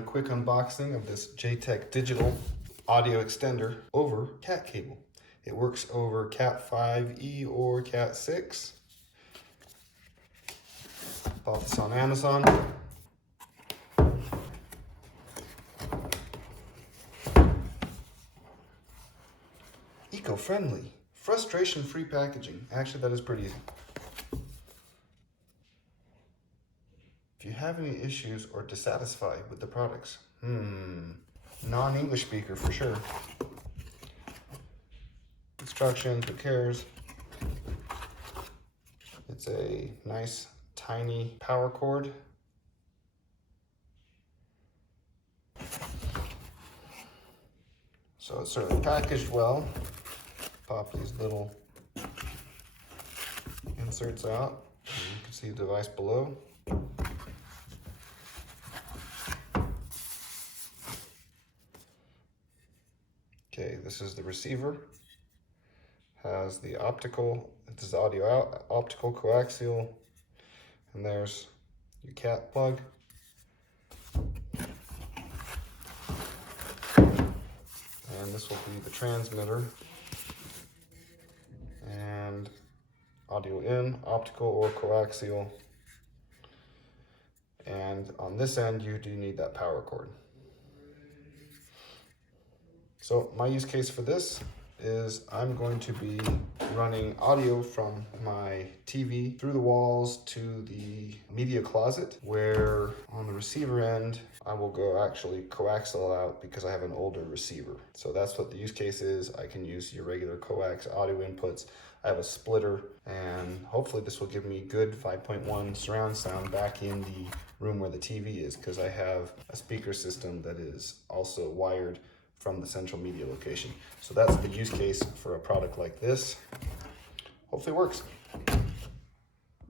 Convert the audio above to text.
a quick unboxing of this JTech digital audio extender over Cat cable. It works over Cat 5e or Cat 6. Bought this on Amazon. Eco-friendly, frustration-free packaging. Actually, that is pretty easy. If you have any issues or dissatisfied with the products, non-English speaker for sure. Instructions, who cares? It's a nice tiny power cord. So it's certainly packaged well. Pop these little inserts out. And you can see the device below. Okay, this is the receiver. Has the optical, this is audio out, optical coaxial, and there's your cat plug. And this will be the transmitter. And audio in, optical or coaxial. And on this end, you do need that power cord. So my use case for this is I'm going to be running audio from my TV through the walls to the media closet, where on the receiver end, I will go actually coaxial out because I have an older receiver. So that's what the use case is. I can use your regular coax audio inputs. I have a splitter, and hopefully this will give me good 5.1 surround sound back in the room where the TV is, because I have a speaker system that is also wired from the central media location. So that's the use case for a product like this. Hopefully it works.